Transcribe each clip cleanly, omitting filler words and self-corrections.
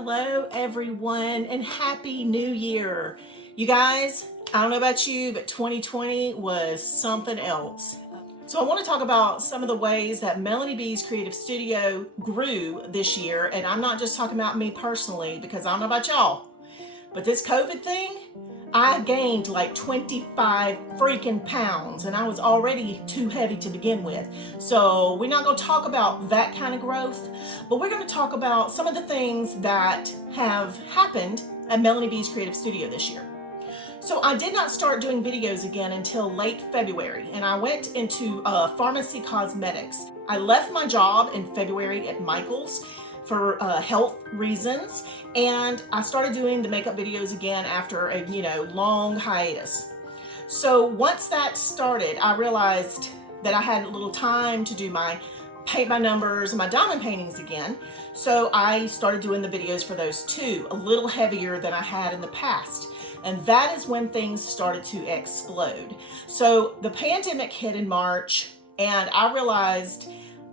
Hello everyone and Happy New Year. You guys, I don't know about you, but 2020 was something else. So I want to talk about some of the ways that Melanie B's Creative Studio grew this year. And I'm not just talking about me personally because I don't know about y'all, but this COVID thing, I gained like 25 freaking pounds and I was already too heavy to begin with. So we're not going to talk about that kind of growth, but we're going to talk about some of the things that have happened at Melanie B's Creative Studio this year. So I did not start doing videos again until late February, and I went into Farmasi Cosmetics. I left my job in February at Michael's for health reasons, and I started doing the makeup videos again after a long hiatus. So once that started, I realized that I had a little time to do my paint by numbers and my diamond paintings again. So I started doing the videos for those too, a little heavier than I had in the past. And that is when things started to explode. So the pandemic hit in March, and I realized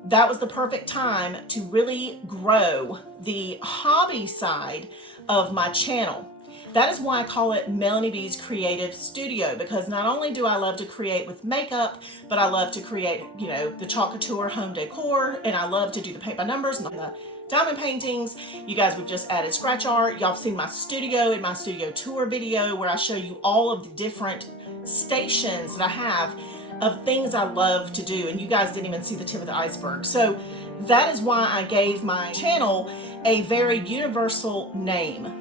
that was the perfect time to really grow the hobby side of my channel. That is why I call it Melanie B's Creative Studio, because not only do I love to create with makeup, but I love to create, the Couture home decor, and I love to do the paint by numbers and the diamond paintings. You guys, we've just added scratch art. Y'all have seen my studio in my studio tour video where I show you all of the different stations that I have of things I love to do, and you guys didn't even see the tip of the iceberg. So that is why I gave my channel a very universal name.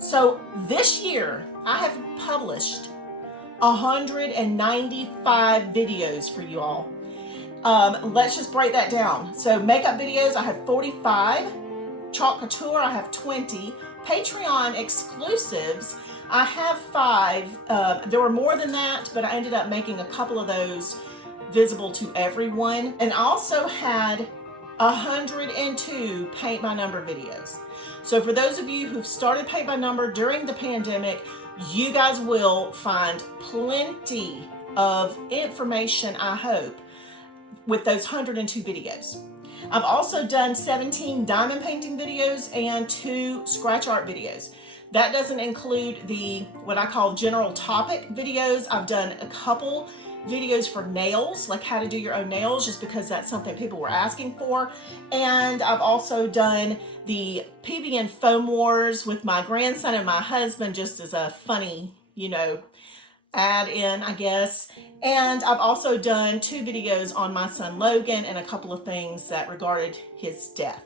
So this year I have published 195 videos for you all. Let's just break that down. So makeup videos, I have 45. Couture, I have 20. Patreon exclusives, I have 5. There were more than that, but I ended up making a couple of those visible to everyone. And I also had 102 paint by number videos. So for those of you who've started paint by number during the pandemic, you guys will find plenty of information, I hope, with those 102 videos. I've also done 17 diamond painting videos and 2 scratch art videos. That doesn't include the what I call general topic videos. I've done a couple videos for nails, like how to do your own nails, just because that's something people were asking for. And I've also done the PBN foam wars with my grandson and my husband, just as a funny, add in, I guess. And I've also done 2 videos on my son Logan and a couple of things that regarded his death.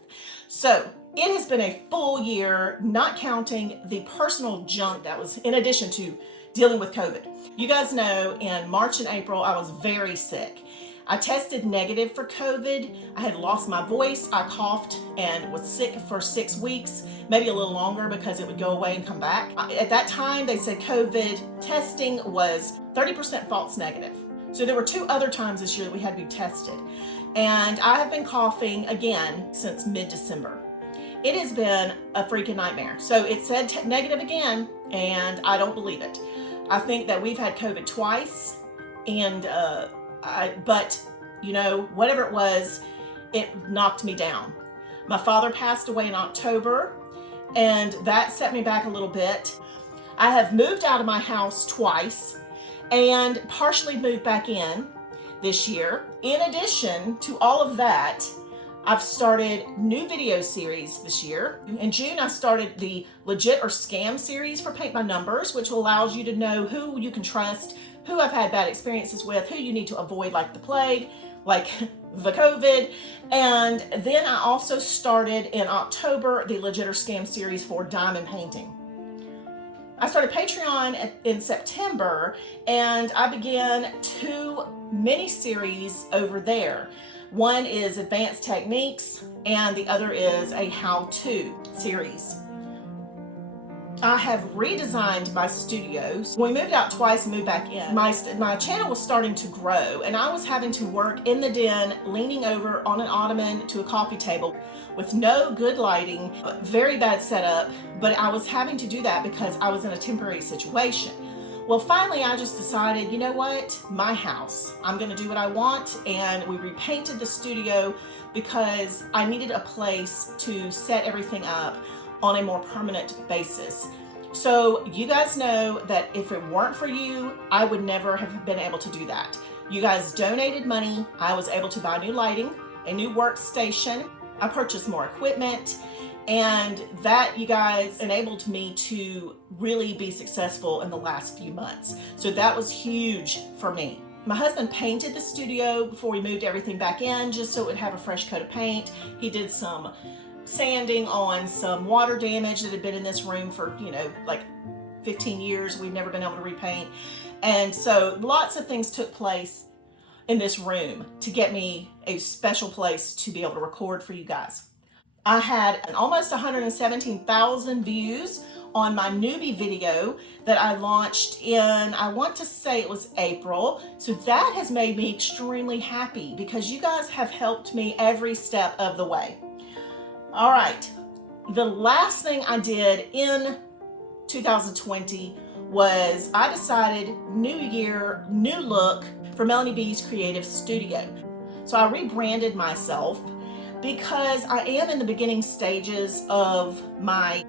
So it has been a full year, not counting the personal junk that was in addition to dealing with COVID. You guys know in March and April, I was very sick. I tested negative for COVID. I had lost my voice. I coughed and was sick for 6 weeks, maybe a little longer because it would go away and come back. At that time, they said COVID testing was 30% false negative. So there were 2 other times this year that we had to be tested. And I have been coughing again since mid-December. It has been a freaking nightmare. So it said negative again, and I don't believe it. I think that we've had COVID twice, and whatever it was, it knocked me down. My father passed away in October, and that set me back a little bit. I have moved out of my house twice and partially moved back in this year. In addition to all of that, I've started new video series this year. In June, I started the Legit or Scam series for Paint by Numbers, which allows you to know who you can trust, who I've had bad experiences with, who you need to avoid like the plague, like the COVID. And then I also started in October the Legit or Scam series for diamond painting. I started Patreon in September, and I began 2 mini series over there. One is Advanced Techniques, and the other is a how-to series. I have redesigned my studios. When we moved out twice and moved back in, my channel was starting to grow, and I was having to work in the den, leaning over on an ottoman to a coffee table with no good lighting, very bad setup, but I was having to do that because I was in a temporary situation. Well, finally, I just decided, you know what? My house. I'm going to do what I want, and we repainted the studio because I needed a place to set everything up on a more permanent basis. So you guys know that if it weren't for you, I would never have been able to do that. You guys donated money. I was able to buy new lighting, a new workstation. I purchased more equipment, and that, you guys, enabled me to really be successful in the last few months. So that was huge for me. My husband painted the studio before we moved everything back in, just so it would have a fresh coat of paint. He did some sanding on some water damage that had been in this room for, like 15 years. We've never been able to repaint. And so lots of things took place in this room to get me a special place to be able to record for you guys. I had almost 117,000 views on my newbie video that I launched in, I want to say it was April. So that has made me extremely happy because you guys have helped me every step of the way. All right, the last thing I did in 2020 was I decided new year, new look for Melanie B's Creative Studio. So I rebranded myself because I am in the beginning stages of my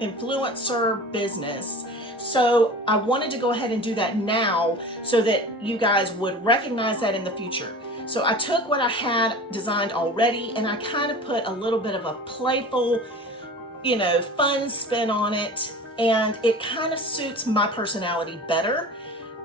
influencer business. So I wanted to go ahead and do that now so that you guys would recognize that in the future. So I took what I had designed already and I kind of put a little bit of a playful, fun spin on it. And it kind of suits my personality better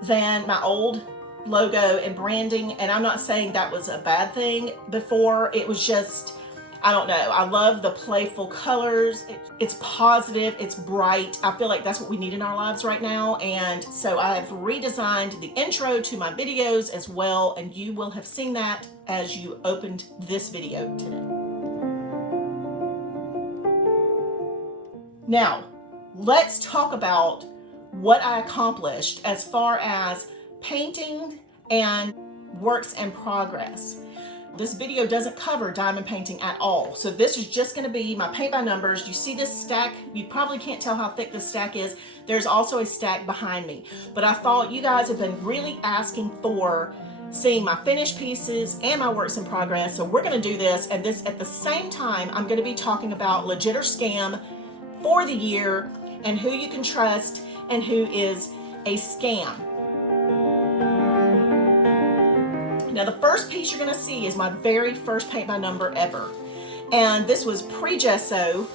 than my old logo and branding. And I'm not saying that was a bad thing before. It was just, I don't know. I love the playful colors. It's positive, it's bright. I feel like that's what we need in our lives right now. And so I have redesigned the intro to my videos as well. And you will have seen that as you opened this video today. Now, let's talk about what I accomplished as far as painting and works in progress. This video doesn't cover diamond painting at all. So this is just going to be my paint by numbers. You see this stack? You probably can't tell how thick this stack is. There's also a stack behind me. But I thought you guys have been really asking for seeing my finished pieces and my works in progress. So we're going to do this. And this at the same time, I'm going to be talking about legit or scam for the year and who you can trust and who is a scam. Now the first piece you're going to see is my very first paint by number ever. And this was pre-gesso.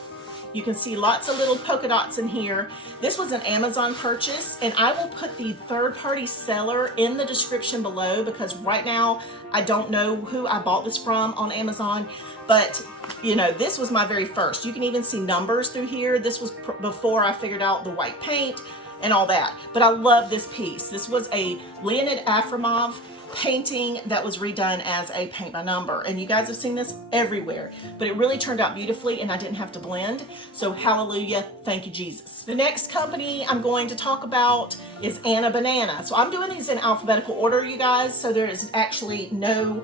You can see lots of little polka dots in here. This was an Amazon purchase, and I will put the third-party seller in the description below because right now I don't know who I bought this from on Amazon, but this was my very first. You can even see numbers through here. This was before I figured out the white paint and all that, but I love this piece. This was a Leonid Afremov painting that was redone as a paint by number, and you guys have seen this everywhere, but it really turned out beautifully and I didn't have to blend, so hallelujah, thank you Jesus. The next company I'm going to talk about is Anna Banana. So I'm doing these in alphabetical order, you guys, so there is actually no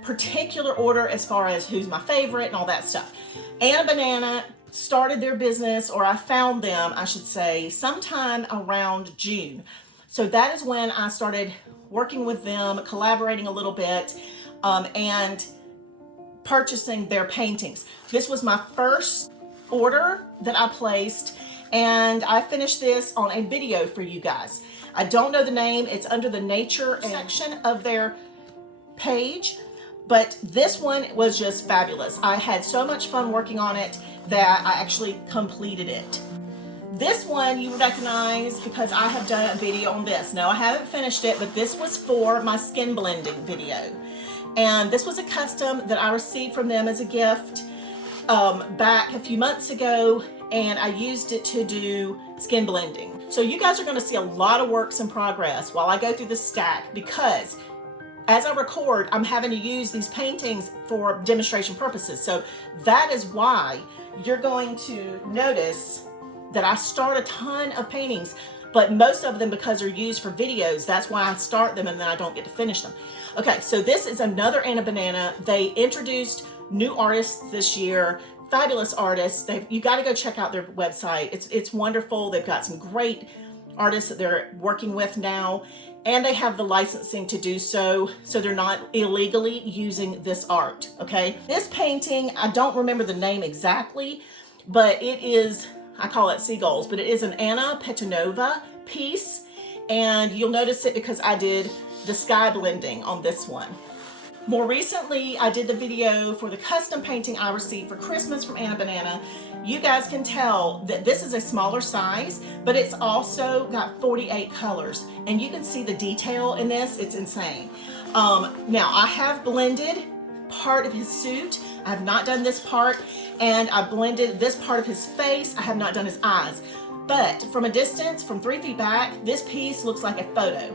particular order as far as who's my favorite and all that stuff. Anna Banana started their business, or I found them, I should say, sometime around June. So that is when I started working with them, collaborating a little bit, and purchasing their paintings. This was my first order that I placed, and I finished this on a video for you guys. I don't know the name. It's under the nature section of their page, but this one was just fabulous. I had so much fun working on it that I actually completed it. This one you recognize because I have done a video on this. No, I haven't finished it, but this was for my skin blending video. And this was a custom that I received from them as a gift back a few months ago, and I used it to do skin blending. So you guys are going to see a lot of works in progress while I go through the stack, because as I record, I'm having to use these paintings for demonstration purposes. So that is why you're going to notice that I start a ton of paintings, but most of them, because they're used for videos, that's why I start them and then I don't get to finish them. Okay, so this is another Anna Banana. They introduced new artists this year, fabulous artists. You got to go check out their website. It's wonderful. They've got some great artists that they're working with now, and they have the licensing to do so, so they're not illegally using this art, okay? This painting, I don't remember the name exactly, but it is, I call it Seagulls, but it is an Anna Petanova piece. And you'll notice it because I did the sky blending on this one. More recently, I did the video for the custom painting I received for Christmas from Anna Banana. You guys can tell that this is a smaller size, but it's also got 48 colors. And you can see the detail in this, it's insane. Now, I have blended part of his suit. I have not done this part, and I blended this part of his face. I have not done his eyes. But from a distance, from 3 feet back, this piece looks like a photo.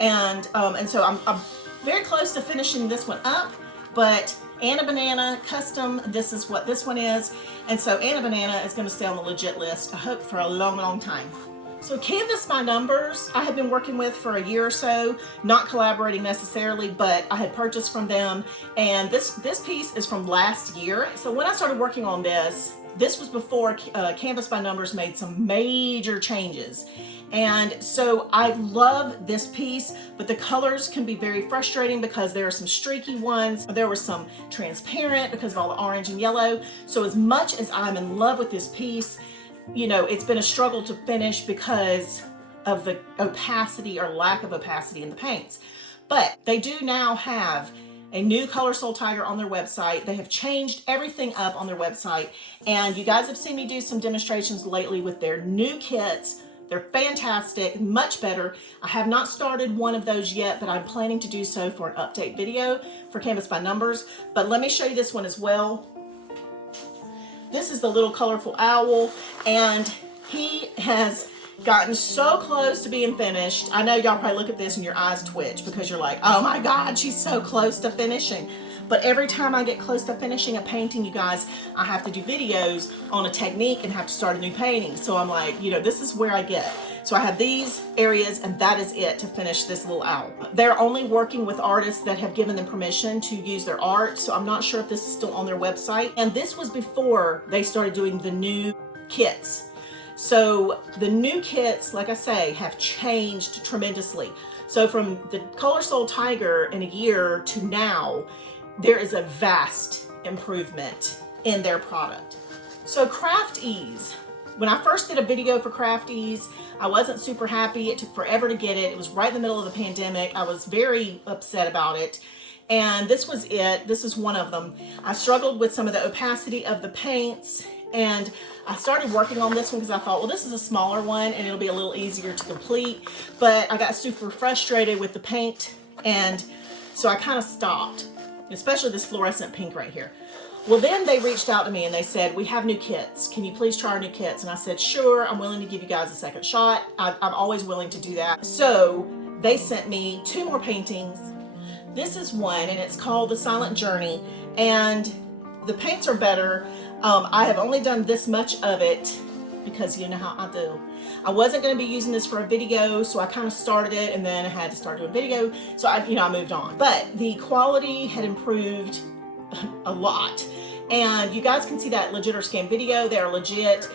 And so I'm very close to finishing this one up, but Anna Banana Custom, this is what this one is. And so Anna Banana is going to stay on the legit list, I hope, for a long, long time. So Canvas by Numbers, I have been working with for a year or so, not collaborating necessarily, but I had purchased from them. And this piece is from last year. So when I started working on this was before Canvas by Numbers made some major changes. And so I love this piece, but the colors can be very frustrating because there are some streaky ones. There were some transparent because of all the orange and yellow. So as much as I'm in love with this piece, you know, it's been a struggle to finish because of the opacity or lack of opacity in the paints. But they do now have a new Color Soul Tiger on their website. They have changed everything up on their website. And you guys have seen me do some demonstrations lately with their new kits. They're fantastic, much better. I have not started one of those yet, but I'm planning to do so for an update video for Canvas by Numbers. But let me show you this one as well. This is the little colorful owl, and he has gotten so close to being finished. I know y'all probably look at this and your eyes twitch because you're like, oh my God, she's so close to finishing. But every time I get close to finishing a painting, you guys, I have to do videos on a technique and have to start a new painting. So I'm like, you know, this is where I get. So I have these areas, and that is it to finish this little owl. They're only working with artists that have given them permission to use their art. So I'm not sure if this is still on their website. And this was before they started doing the new kits. So the new kits, like I say, have changed tremendously. So from the Color Soul Tiger in a year to now, there is a vast improvement in their product. So Craft Ease. When I first did a video for Craft Ease, I wasn't super happy. It took forever to get it. It was right in the middle of the pandemic. I was very upset about it. And this was it. This is one of them. I struggled with some of the opacity of the paints, and I started working on this one because I thought, well, this is a smaller one and it'll be a little easier to complete. But I got super frustrated with the paint, and so I kind of stopped, especially this fluorescent pink right here. Well, then they reached out to me and they said, we have new kits. Can you please try our new kits? And I said, sure, I'm willing to give you guys a second shot. I'm always willing to do that. So they sent me 2 more paintings. This is one, and it's called The Silent Journey, and the paints are better. I have only done this much of it because you know how I do. I wasn't going to be using this for a video, so I kind of started it and then I had to start doing video. So I moved on. But the quality had improved a lot. And you guys can see that legit or scam video. They are legit.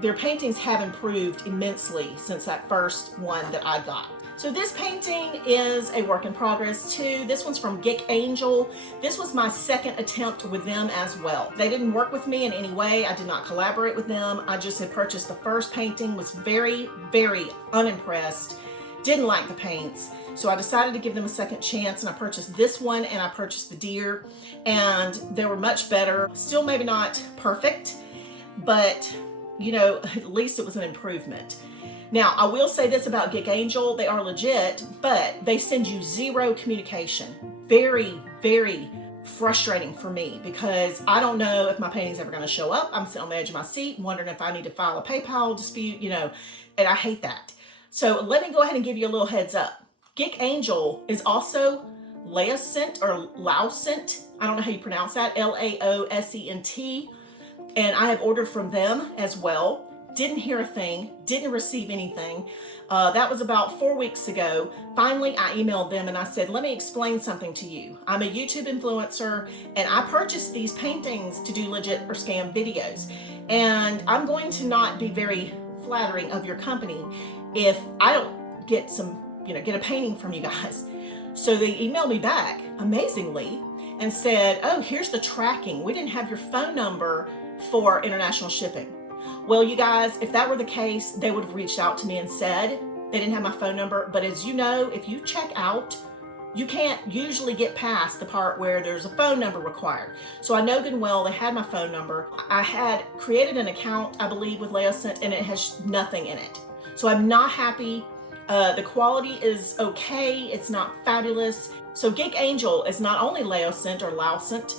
Their paintings have improved immensely since that first one that I got. So this painting is a work in progress too. This one's from Geek Angel. This was my second attempt with them as well. They didn't work with me in any way. I did not collaborate with them. I just had purchased the first painting, was very, very unimpressed, didn't like the paints. So I decided to give them a second chance, and I purchased this one and I purchased the deer, and they were much better. Still maybe not perfect, but you know, at least it was an improvement. Now, I will say this about Geek Angel, they are legit, but they send you 0 communication. Very, very frustrating for me because I don't know if my painting's ever gonna show up. I'm sitting on the edge of my seat wondering if I need to file a PayPal dispute, you know, and I hate that. So let me go ahead and give you a little heads up. Geek Angel is also Laoscent or Laoscent. I don't know how you pronounce that, Laoscent. And I have ordered from them as well. Didn't hear a thing, didn't receive anything. That was about 4 weeks ago. Finally, I emailed them and I said, let me explain something to you. I'm a YouTube influencer and I purchased these paintings to do legit or scam videos. And I'm going to not be very flattering of your company if I don't get get a painting from you guys. So they emailed me back, amazingly, and said, oh, here's the tracking. We didn't have your phone number for international shipping. Well, you guys, if that were the case, they would have reached out to me and said. They didn't have my phone number, but as you know, if you check out, you can't usually get past the part where there's a phone number required. So I know good and well they had my phone number. I had created an account, I believe, with Laoscent, and it has nothing in it. So I'm not happy. The quality is okay. It's not fabulous. So Geek Angel is not only Laoscent or Laoscent,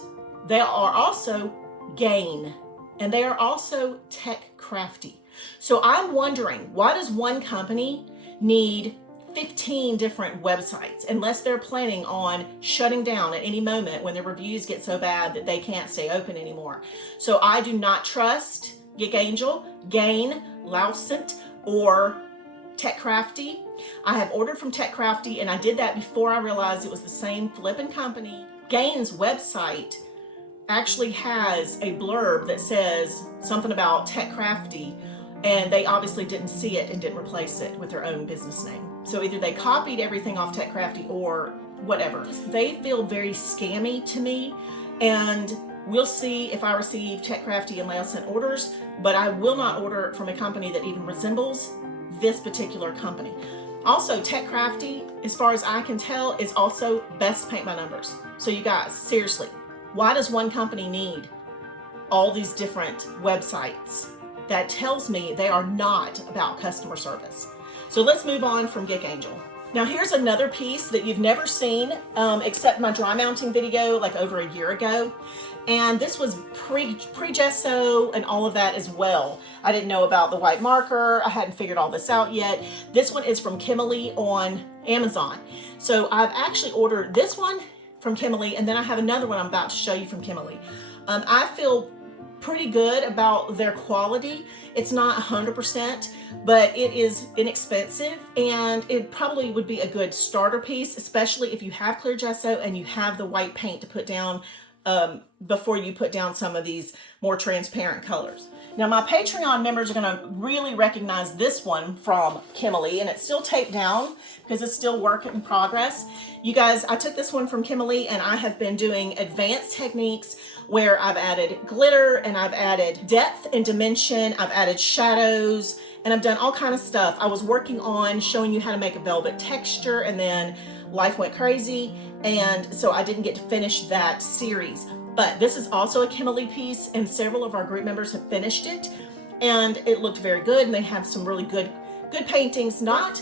they are also Gain, and they are also Tech Crafty. So I'm wondering, why does one company need 15 different websites unless they're planning on shutting down at any moment when their reviews get so bad that they can't stay open anymore? So I do not trust Geek Angel, Gain, Laoscent, or Tech Crafty. I have ordered from Tech Crafty, and I did that before I realized it was the same flipping company. Gain's website actually has a blurb that says something about Tech Crafty, and they obviously didn't see it and didn't replace it with their own business name. So either they copied everything off Tech Crafty or whatever. They feel very scammy to me, and we'll see if I receive Tech Crafty and Laoscent orders, but I will not order from a company that even resembles this particular company. Also, Tech Crafty, as far as I can tell, is also Best Paint by Numbers. So you guys, seriously, why does one company need all these different websites? That tells me they are not about customer service. So let's move on from Geek Angel. Now here's another piece that you've never seen except my dry mounting video like over a year ago. And this was pre-gesso and all of that as well. I didn't know about the white marker. I hadn't figured all this out yet. This one is from Kimberly on Amazon. So I've actually ordered this one from Kimberly, and then I have another one I'm about to show you from Kimberly. I feel pretty good about their quality. It's not 100%, but it is inexpensive, and it probably would be a good starter piece, especially if you have clear gesso and you have the white paint to put down before you put down some of these more transparent colors. Now my Patreon members are gonna really recognize this one from Kimberly, and it's still taped down because it's still work in progress. You guys, I took this one from Kimberly, and I have been doing advanced techniques where I've added glitter and I've added depth and dimension, I've added shadows, and I've done all kind of stuff. I was working on showing you how to make a velvet texture, and then life went crazy, and so I didn't get to finish that series. But this is also a Kimberly piece, and several of our group members have finished it, and it looked very good, and they have some really good paintings. Not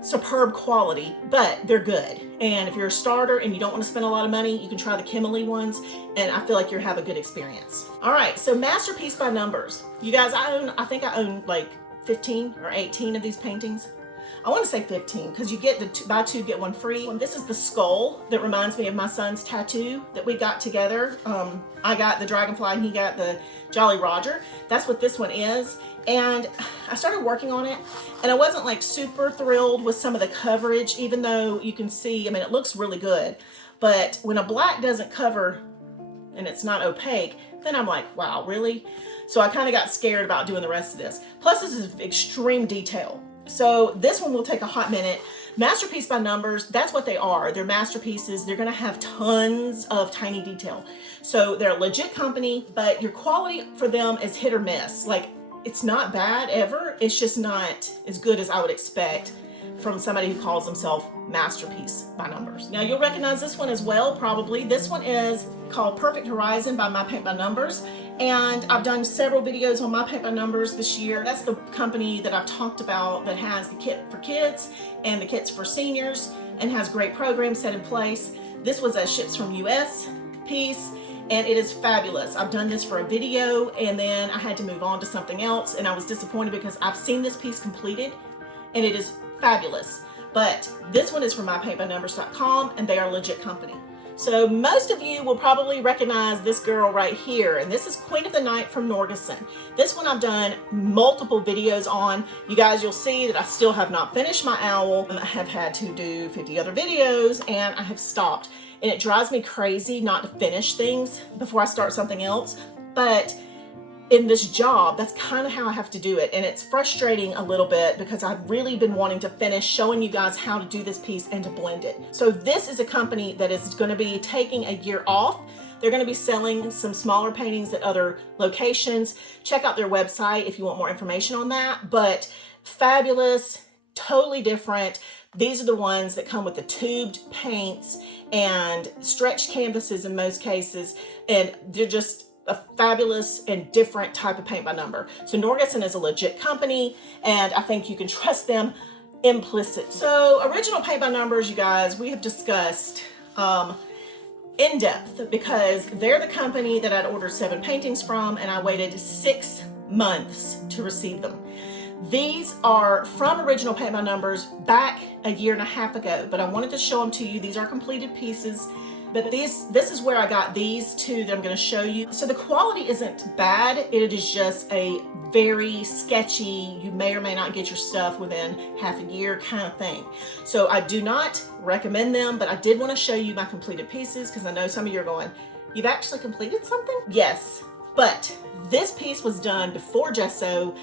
superb quality, but they're good. And if you're a starter and you don't want to spend a lot of money, you can try the Kimberly ones, and I feel like you'll have a good experience. All right, so Masterpiece by Numbers. You guys, I think I own like 15 or 18 of these paintings. I want to say 15 because you get the buy two, get one free. And this is the skull that reminds me of my son's tattoo that we got together. I got the dragonfly and he got the Jolly Roger. That's what this one is. And I started working on it, and I wasn't like super thrilled with some of the coverage, even though you can see, I mean, it looks really good. But when a black doesn't cover and it's not opaque, then I'm like, wow, really? So I kind of got scared about doing the rest of this. Plus, this is extreme detail. So this one will take a hot minute. Masterpiece by Numbers, that's what they are. They're masterpieces. They're gonna have tons of tiny detail. So they're a legit company, but your quality for them is hit or miss. Like, it's not bad ever. It's just not as good as I would expect from somebody who calls themselves Masterpiece by Numbers. Now you'll recognize this one as well, probably. This one is called Perfect Horizon by My Paint by Numbers. And I've done several videos on My Paint by Numbers this year. That's the company that I've talked about that has the kit for kids and the kits for seniors and has great programs set in place. This was a ships from US piece, and it is fabulous. I've done this for a video, and then I had to move on to something else, and I was disappointed because I've seen this piece completed and it is fabulous. But this one is from mypaintbynumbers.com, and they are a legit company. So most of you will probably recognize this girl right here, and this is Queen of the Night from Norgeson. This one I've done multiple videos on. You guys, you'll see that I still have not finished my owl. I have had to do 50 other videos, and I have stopped. And it drives me crazy not to finish things before I start something else. But in this job, that's kind of how I have to do it. And it's frustrating a little bit because I've really been wanting to finish showing you guys how to do this piece and to blend it. So this is a company that is going to be taking a year off They're going to be selling some smaller paintings at other locations. Check out their website if you want more information on that. But fabulous, totally different. These are the ones that come with the tubed paints and stretched canvases in most cases, and they're just a fabulous and different type of paint by number. So Norgeson is a legit company, and I think you can trust them implicit. So original paint by numbers, you guys, we have discussed in depth because they're the company that I'd ordered 7 paintings from, and I waited 6 months to receive them. These are from Original Paint by Numbers back a year and a half ago, but I wanted to show them to you. These are completed pieces, but this is where I got these two that I'm going to show you. So the quality isn't bad. It is just a very sketchy, you may or may not get your stuff within half a year kind of thing. So I do not recommend them, but I did want to show you my completed pieces because I know some of you are going, you've actually completed something? Yes, but this piece was done before gesso,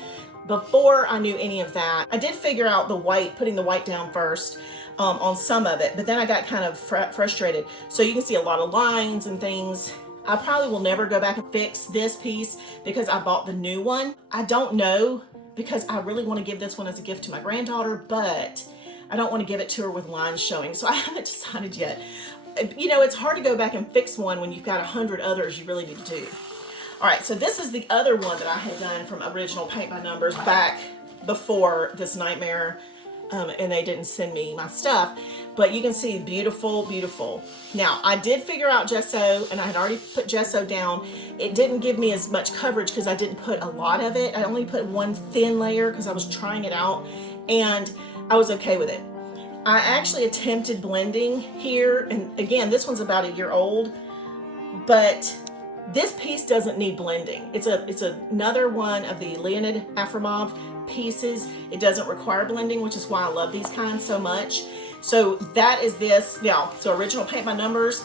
before I knew any of that. I did figure out the white, putting the white down first on some of it, but then I got kind of frustrated. So you can see a lot of lines and things. I probably will never go back and fix this piece because I bought the new one. I don't know, because I really want to give this one as a gift to my granddaughter, but I don't want to give it to her with lines showing. So I haven't decided yet. You know, it's hard to go back and fix one when you've got 100 others you really need to do. All right, so this is the other one that I had done from Original Paint by Numbers back before this nightmare, and they didn't send me my stuff. But you can see beautiful, beautiful. Now, I did figure out gesso, and I had already put gesso down. It didn't give me as much coverage because I didn't put a lot of it. I only put one thin layer because I was trying it out, and I was okay with it. I actually attempted blending here, and again, this one's about a year old, but this piece doesn't need blending. It's another one of the Leonid Afromov pieces. It doesn't require blending, which is why I love these kinds so much. So that is this. Now, so Original Paint by Numbers,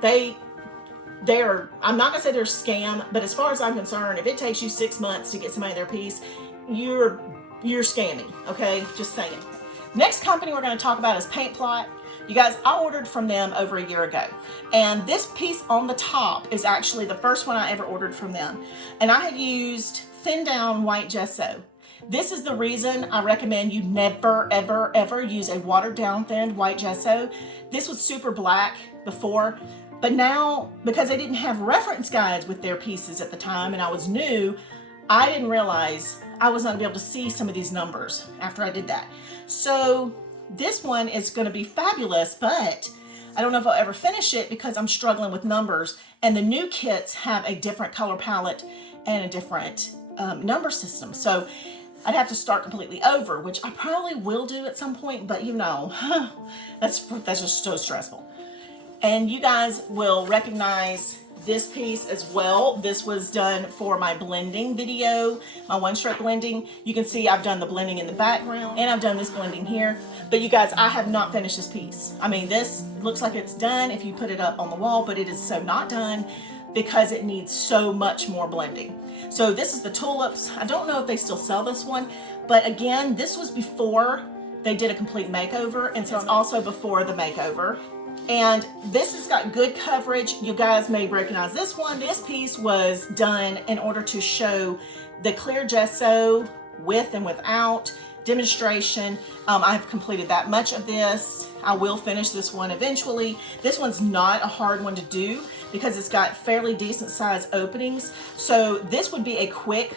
they're, I'm not gonna say they're a scam, but as far as I'm concerned, if it takes you 6 months to get somebody their piece, you're scamming, okay? Just saying. Next company we're gonna talk about is Paintplot. You guys, I ordered from them over a year ago, and this piece on the top is actually the first one I ever ordered from them, and I had used thin down white gesso. This is the reason I recommend you never, ever, ever use a watered down thinned white gesso. This was super black before, but now, because they didn't have reference guides with their pieces at the time and I was new, I didn't realize I was not gonna be able to see some of these numbers after I did that. So this one is going to be fabulous, but I don't know if I'll ever finish it because I'm struggling with numbers, and the new kits have a different color palette and a different number system. So I'd have to start completely over, which I probably will do at some point, but you know, that's just so stressful. And you guys will recognize this piece as well. This was done for my blending video, my one-stroke blending. You can see I've done the blending in the background and I've done this blending here. But you guys, I have not finished this piece. I mean, this looks like it's done if you put it up on the wall, but it is so not done because it needs so much more blending. So this is the Tulips. I don't know if they still sell this one, but again, this was before they did a complete makeover, and so it's also before the makeover. And this has got good coverage. You guys may recognize this one. This piece was done in order to show the clear gesso with and without demonstration. I have completed that much of this. I will finish this one eventually. This one's not a hard one to do because it's got fairly decent size openings. So this would be a quick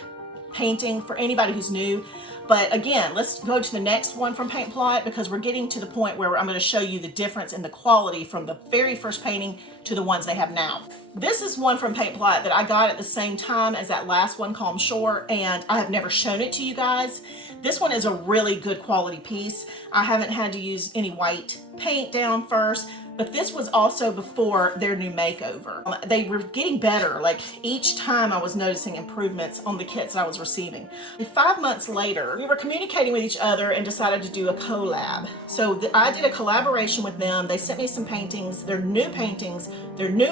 painting for anybody who's new. But again, let's go to the next one from Paintplot because we're getting to the point where I'm going to show you the difference in the quality from the very first painting to the ones they have now. This is one from Paintplot that I got at the same time as that last one, Calm Shore, and I have never shown it to you guys. This one is a really good quality piece. I haven't had to use any white paint down first, but this was also before their new makeover. They were getting better. Like each time I was noticing improvements on the kits that I was receiving. And 5 months later, we were communicating with each other and decided to do a collab. So I did a collaboration with them. They sent me some paintings, their new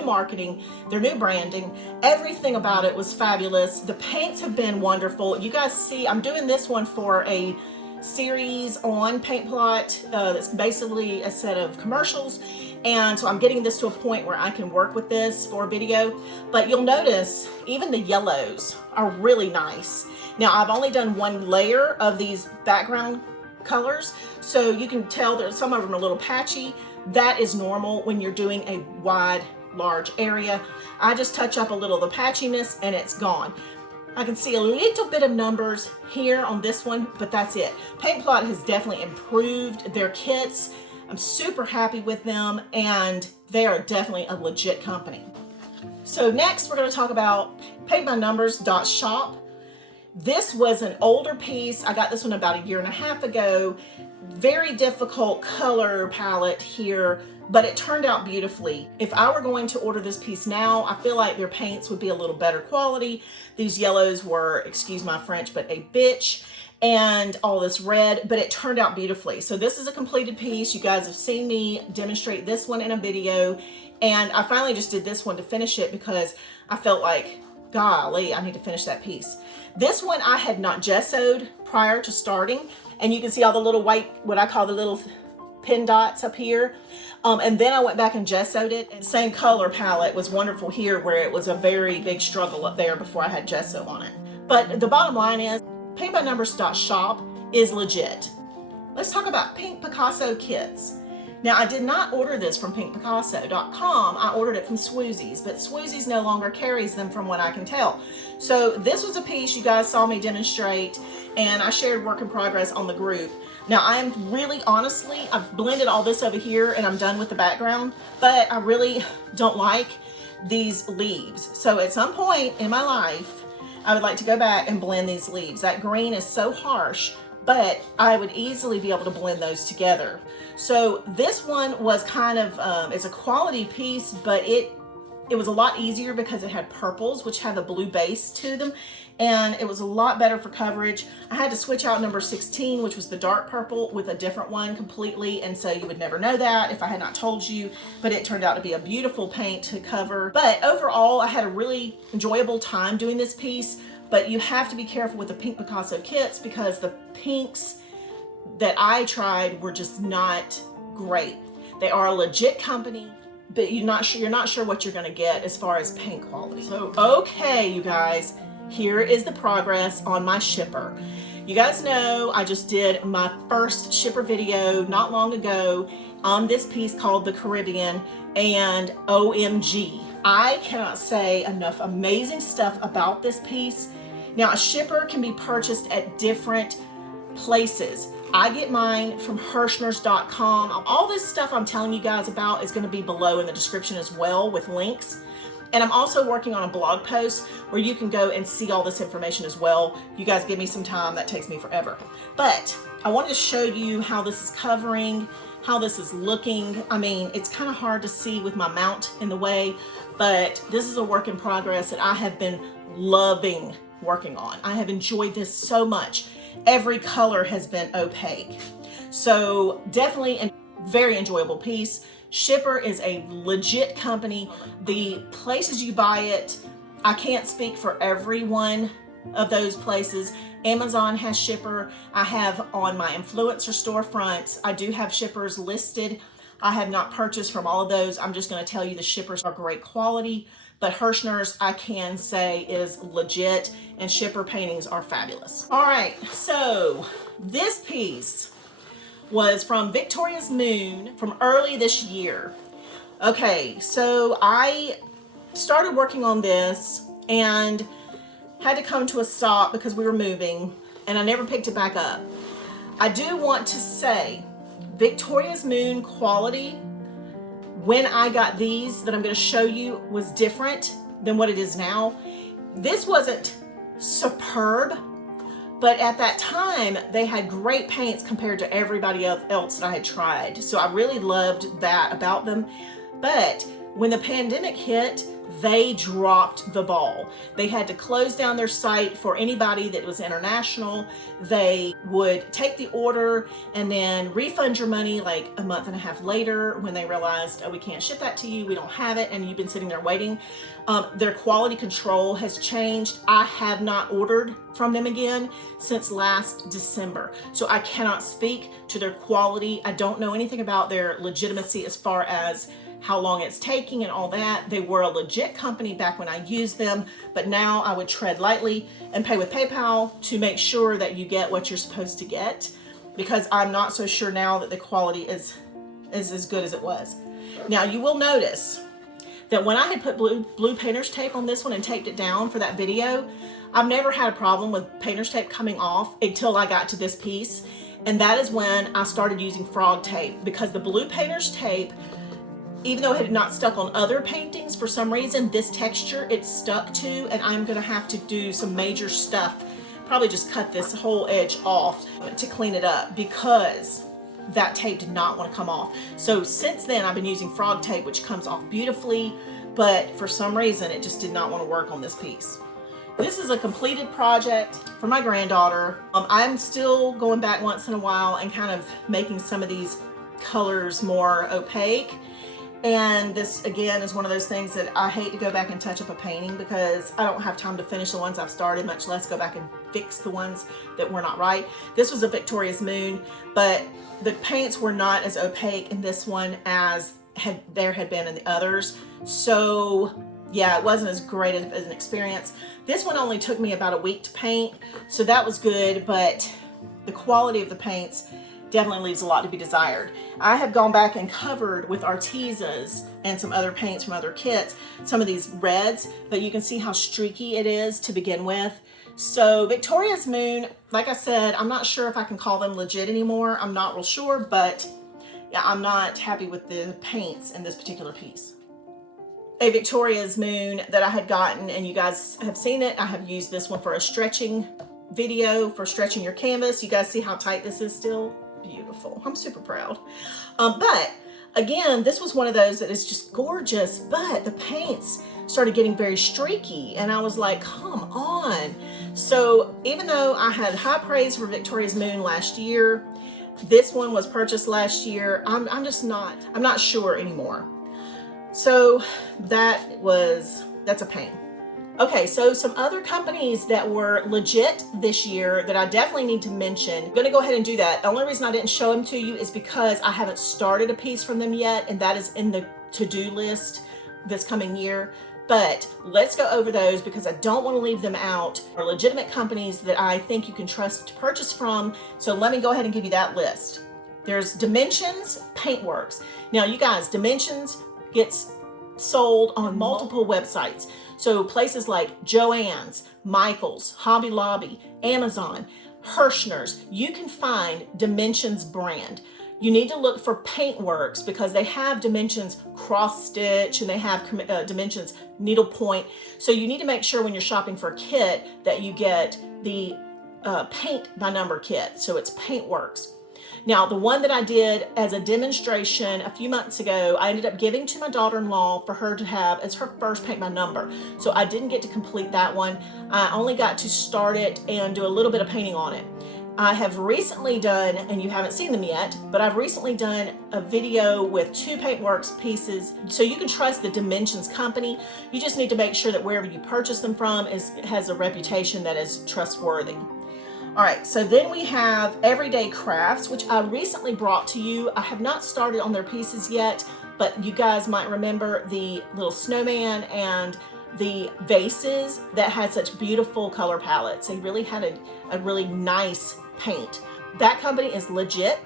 marketing, their new branding. Everything about it was fabulous. The paints have been wonderful. You guys see, I'm doing this one for a series on Paintplot. That's basically a set of commercials. And so I'm getting this to a point where I can work with this for a video. But you'll notice even the yellows are really nice. Now I've only done one layer of these background colors, so you can tell that some of them are a little patchy. That is normal when you're doing a wide, large area. I just touch up a little of the patchiness and it's gone. I can see a little bit of numbers here on this one, but that's it. Paintplot has definitely improved their kits. I'm super happy with them, and they are definitely a legit company. So next we're going to talk about paintbynumbers.shop. This was an older piece. I got this one about 1.5 years ago. Very difficult color palette here, but it turned out beautifully. If I were going to order this piece now, I feel like their paints would be a little better quality. These yellows were, excuse my French, but a bitch, and all this red, but it turned out beautifully. So this is a completed piece. You guys have seen me demonstrate this one in a video, and I finally just did this one to finish it because I felt like, golly, I need to finish that piece. This one I had not gessoed prior to starting, and you can see all the little white, what I call the little pin dots up here. And then I went back and gessoed it. And same color palette was wonderful here, where it was a very big struggle up there before I had gesso on it. But the bottom line is, paintbynumbers.shop is legit. Let's talk about Pink Picasso kits. Now, I did not order this from pinkpicasso.com. I ordered it from Swoozies, but Swoozies no longer carries them from what I can tell. So this was a piece you guys saw me demonstrate, and I shared work in progress on the group. Now, I am really, honestly, I've blended all this over here and I'm done with the background, but I really don't like these leaves. So at some point in my life, I would like to go back and blend these leaves. That green is so harsh, but I would easily be able to blend those together. So this one was kind of, it's a quality piece, but it was a lot easier because it had purples, which have a blue base to them, and it was a lot better for coverage. I had to switch out number 16, which was the dark purple, with a different one completely, and so you would never know that if I had not told you, but it turned out to be a beautiful paint to cover. But overall, I had a really enjoyable time doing this piece, but you have to be careful with the Pink Picasso kits because the pinks that I tried were just not great. They are a legit company, but you're not sure what you're going to get as far as paint quality. So, okay, you guys, here is the progress on my shipper. You guys know I just did my first shipper video not long ago on this piece called the Caribbean, and OMG, I cannot say enough amazing stuff about this piece. Now, a shipper can be purchased at different places. I get mine from Hirschners.com. All this stuff I'm telling you guys about is going to be below in the description as well with links. And I'm also working on a blog post where you can go and see all this information as well. You guys give me some time, that takes me forever. But I wanted to show you how this is covering, how this is looking. I mean, it's kind of hard to see with my mount in the way, but this is a work in progress that I have been loving working on. I have enjoyed this so much. Every color has been opaque. So definitely a very enjoyable piece. Shipper is a legit company. The places you buy it, I can't speak for every one of those places. Amazon has shipper. I have on my influencer storefronts, I do have shippers listed. I have not purchased from all of those. I'm just going to tell you the shippers are great quality, but Hirschners I can say is legit, and shipper paintings are fabulous. All right, so this piece was from Victoria's Moon from early this year. Okay, so I started working on this and had to come to a stop because we were moving, and I never picked it back up. I do want to say Victoria's Moon quality when I got these that I'm going to show you was different than what it is now. This wasn't superb, but at that time they had great paints compared to everybody else that I had tried. So I really loved that about them. But When the pandemic hit, they dropped the ball. They had to close down their site for anybody that was international. They would take the order and then refund your money like a month and a half later when they realized, oh, we can't ship that to you, we don't have it, and you've been sitting there waiting. Their quality control has changed. I have not ordered from them again since last December. So I cannot speak to their quality. I don't know anything about their legitimacy as far as how long it's taking and all that. They were a legit company back when I used them, but now I would tread lightly and pay with PayPal to make sure that you get what you're supposed to get, because I'm not so sure now that the quality is as good as it was. Now you will notice that when I had put blue painter's tape on this one and taped it down for that video, I've never had a problem with painter's tape coming off until I got to this piece. And that is when I started using frog tape, because the blue painter's tape, even though it had not stuck on other paintings, for some reason, this texture it stuck to, and I'm gonna have to do some major stuff, probably just cut this whole edge off to clean it up, because that tape did not want to come off. So since then, I've been using frog tape, which comes off beautifully, but for some reason, it just did not want to work on this piece. This is a completed project for my granddaughter. I'm still going back once in a while and kind of making some of these colors more opaque. And this, again, is one of those things that I hate to go back and touch up a painting because I don't have time to finish the ones I've started, much less go back and fix the ones that were not right. This was a Victoria's Moon, but the paints were not as opaque in this one as there had been in the others. So yeah, it wasn't as great as an experience. This one only took me about a week to paint, so that was good, but the quality of the paints definitely leaves a lot to be desired. I have gone back and covered with Artesa's and some other paints from other kits, some of these reds, but you can see how streaky it is to begin with. So Victoria's Moon, like I said, I'm not sure if I can call them legit anymore. I'm not real sure, but yeah, I'm not happy with the paints in this particular piece. A Victoria's Moon that I had gotten, and you guys have seen it. I have used this one for a stretching video, for stretching your canvas. You guys see how tight this is still? Beautiful. I'm super proud. But again, this was one of those that is just gorgeous, but the paints started getting very streaky, and I was like, come on. So even though I had high praise for Victoria's Moon last year, this one was purchased last year, I'm not sure anymore. So that's a pain. Okay, so some other companies that were legit this year that I definitely need to mention. I'm gonna go ahead and do that. The only reason I didn't show them to you is because I haven't started a piece from them yet, and that is in the to-do list this coming year. But let's go over those because I don't want to leave them out. Are legitimate companies that I think you can trust to purchase from. So let me go ahead and give you that list. There's Dimensions, Paintworks. Now you guys, Dimensions gets sold on multiple websites. So places like Joann's, Michael's, Hobby Lobby, Amazon, Hirschner's, you can find Dimensions brand. You need to look for Paintworks because they have Dimensions cross stitch and they have Dimensions needlepoint. So you need to make sure when you're shopping for a kit that you get the paint by number kit. So it's Paintworks. Now, the one that I did as a demonstration a few months ago, I ended up giving to my daughter-in-law for her to have as her first paint by number. So I didn't get to complete that one. I only got to start it and do a little bit of painting on it. I have recently done, and you haven't seen them yet, but I've recently done a video with 2 Paintworks pieces. So you can trust the Dimensions company. You just need to make sure that wherever you purchase them from has a reputation that is trustworthy. All right, so then we have Everyday Crafts, which I recently brought to you. I have not started on their pieces yet, but you guys might remember the little snowman and the vases that had such beautiful color palettes. They really had a really nice paint. That company is legit.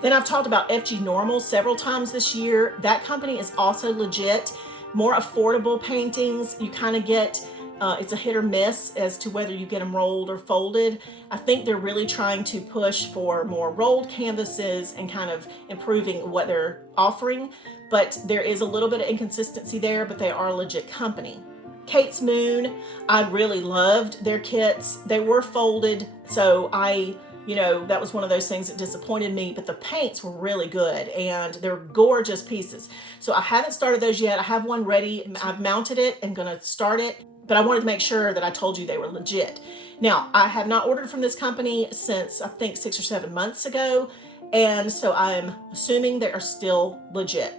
Then I've talked about FG Normal several times this year. That company is also legit. More affordable paintings. You kind of get it's a hit or miss as to whether you get them rolled or folded. I think they're really trying to push for more rolled canvases and kind of improving what they're offering, but there is a little bit of inconsistency there, but they are a legit company. Kate's Moon, I really loved their kits. They were folded, so I You know, that was one of those things that disappointed me, but the paints were really good and they're gorgeous pieces. So I haven't started those yet. I have one ready. I've mounted it and gonna start it, but I wanted to make sure that I told you they were legit. Now, I have not ordered from this company since I think 6 or 7 months ago, and so I'm assuming they are still legit.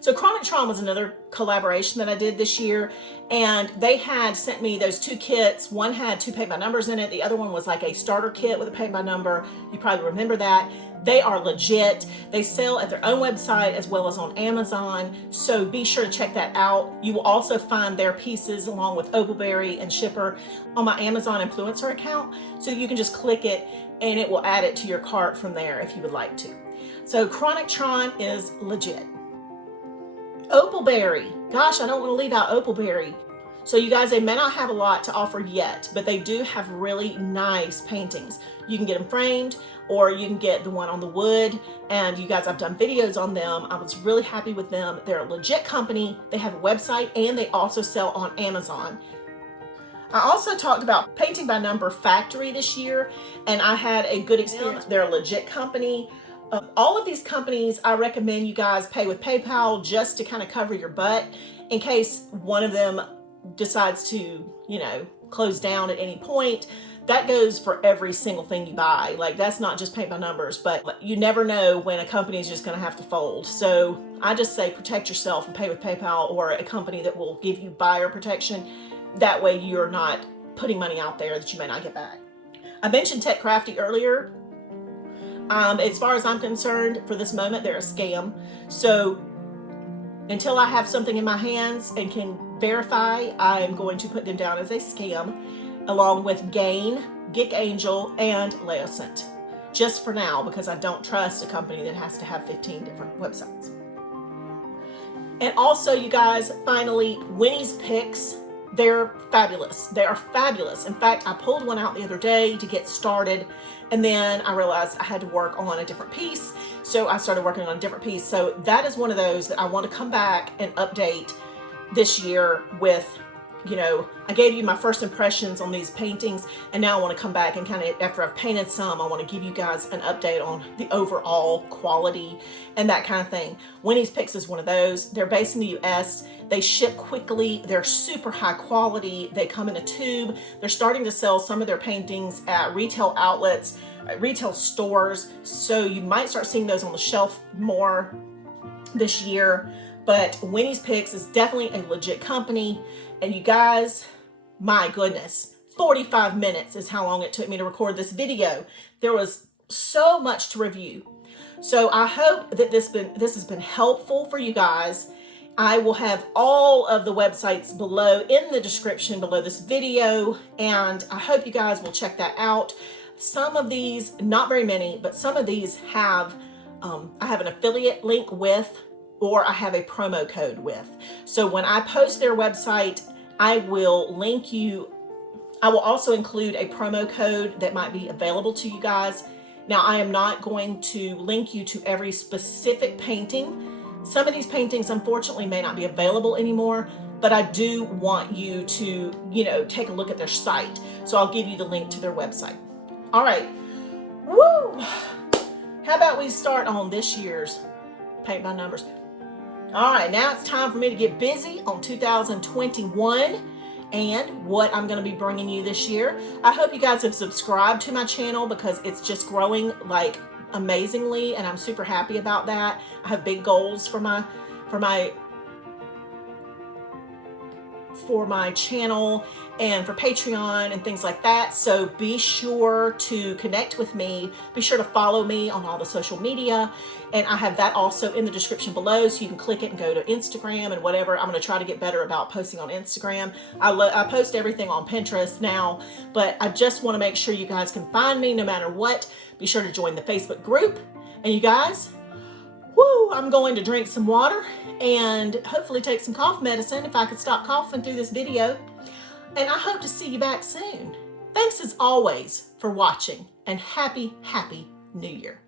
So Chronic Tron was another collaboration that I did this year, and they had sent me those 2 kits. One had 2 paint by numbers in it. The other one was like a starter kit with a paint by number. You probably remember that. They are legit. They sell at their own website as well as on Amazon, so be sure to check that out. You will also find their pieces along with Opalberry and Shipper on my Amazon influencer account, so you can just click it and it will add it to your cart from there if you would like to. So Chronic Tron is legit. Opalberry. Gosh, I don't want to leave out Opalberry. So you guys, they may not have a lot to offer yet, but they do have really nice paintings. You can get them framed, or you can get the one on the wood. And you guys, I've done videos on them. I was really happy with them. They're a legit company. They have a website and they also sell on Amazon. I also talked about Painting by Number Factory this year, and I had a good experience. They're a legit company. All of these companies, I recommend you guys pay with PayPal just to kind of cover your butt in case one of them decides to, you know, close down at any point. That goes for every single thing you buy. Like, that's not just paint by numbers, but you never know when a company is just going to have to fold. So I just say protect yourself and pay with PayPal or a company that will give you buyer protection. That way you're not putting money out there that you may not get back. I mentioned Tech Crafty earlier. As far as I'm concerned, for this moment, they're a scam. So until I have something in my hands and can verify, I'm going to put them down as a scam, along with Gain, Geek Angel, and Leocent. Just for now, because I don't trust a company that has to have 15 different websites. And also, you guys, finally, Winnie's Picks. They're fabulous. They are fabulous. In fact, I pulled one out the other day to get started, and then I realized I had to work on a different piece. So I started working on a different piece. So that is one of those that I want to come back and update this year with, you know, I gave you my first impressions on these paintings, and now I want to come back and kind of, after I've painted some, I want to give you guys an update on the overall quality and that kind of thing. Winnie's Picks is one of those. They're based in the US. They ship quickly. They're super high quality. They come in a tube. They're starting to sell some of their paintings at retail outlets, retail stores. So you might start seeing those on the shelf more this year. But Winnie's Picks is definitely a legit company. And you guys, my goodness, 45 minutes is how long it took me to record this video. There was so much to review. So I hope that this has been helpful for you guys. I will have all of the websites below in the description below this video, and I hope you guys will check that out. Some of these, not very many, but some of these have, I have an affiliate link with, or I have a promo code with. So when I post their website, I will link you. I will also include a promo code that might be available to you guys. Now, I am not going to link you to every specific painting. Some of these paintings, unfortunately, may not be available anymore, but I do want you to, you know, take a look at their site. So I'll give you the link to their website. All right. Woo! How about we start on this year's Paint by Numbers? All right, now it's time for me to get busy on 2021 and what I'm going to be bringing you this year. I hope you guys have subscribed to my channel because it's just growing like amazingly, and I'm super happy about that. I have big goals for my channel and for Patreon and things like that. So be sure to connect with me. Be sure to follow me on all the social media. And I have that also in the description below, so you can click it and go to Instagram and whatever. I'm going to try to get better about posting on Instagram. I post everything on Pinterest now, but I just want to make sure you guys can find me no matter what. Be sure to join the Facebook group. And you guys, woo, I'm going to drink some water and hopefully take some cough medicine if I could stop coughing through this video. And I hope to see you back soon. Thanks as always for watching, and happy, happy New Year.